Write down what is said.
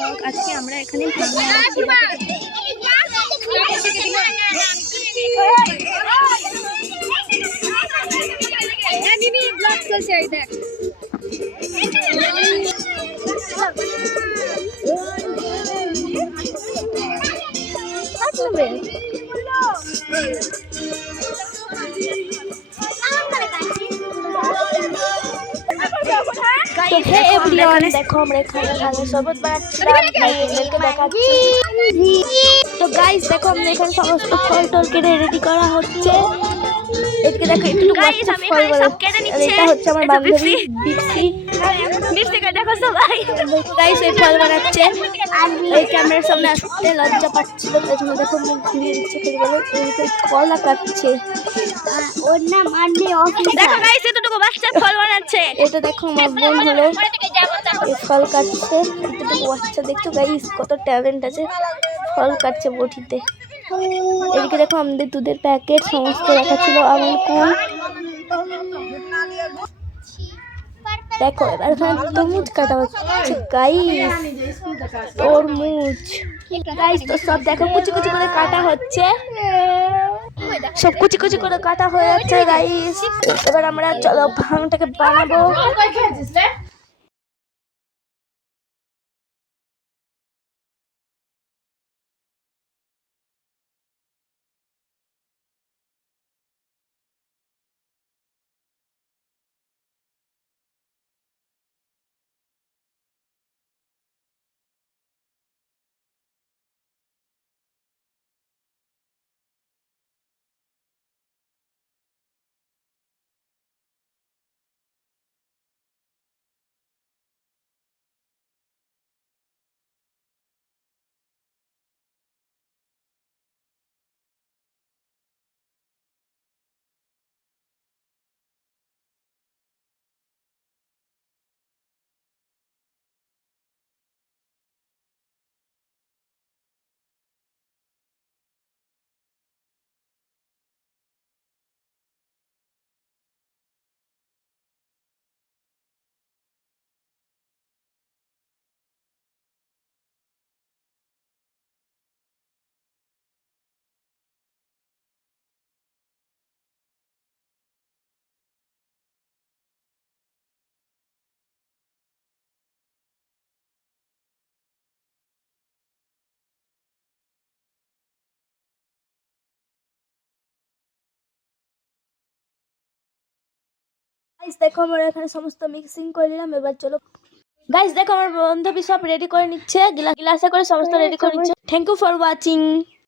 Blog. আজকে আমরা এখানে ব্লগ চলছে এই দেখ। তো হে এভরিওয়ান, দেখো আমরা এখানে ধানের শরবত বানাচ্ছিলাম, আপনাদেরকে দেখাচ্ছি। তো গাইস দেখো আমরা এখানে সমস্ত ফল টল কেটে রেডি করা হচ্ছে। এদিকে দেখো একটু গাইস আমি এখানে সব কেটে নিচ্ছি। এটা হচ্ছে আমার বান্ধবী বিপসি। বিপসিকে দেখো সবাই। গাইস এই ফল বানাচ্ছে, এই ক্যামেরার সামনে আসতে লজ্জা পাচ্ছিল, তাই জন্য দেখো মুখ ঘুরিয়ে দিচ্ছে খেলে বলে। এদিকে কলা কাটছে, ওর নাম আন্টি অফিসার। দেখো গাইস এতটুকু বাচ্চা ফল বানাচ্ছে। এটা দেখো আমার বোন হলো এই ফল কাটছে। এতটুকু বাচ্চা দেখছো গাইস কত ট্যালেন্ট আছে, ফল কাটছে বটিতে। এদিকে দেখো আমাদের দুধের প্যাকেট সমস্ত রাখা ছিল, আমুল কুল। দেখো এবার তরমুজ কাটা হচ্ছে গাইস, তরমুজ গাইস। তো সব দেখো কুচি কুচি করে কাটা হচ্ছে, সব কুচি কুচি করে কাটা হয়ে যাচ্ছে গাইস। এবার আমরা চলো ভাঙটাকে বানাবো। গাইস দেখো আমরা এখানে সমস্ত মিক্সিং করে নিলাম। এবার চলো গাইস দেখো আমার বান্ধবী সব রেডি করে নিচ্ছে, গ্লাসে করে সমস্ত রেডি করে নিচ্ছে। Thank you for watching.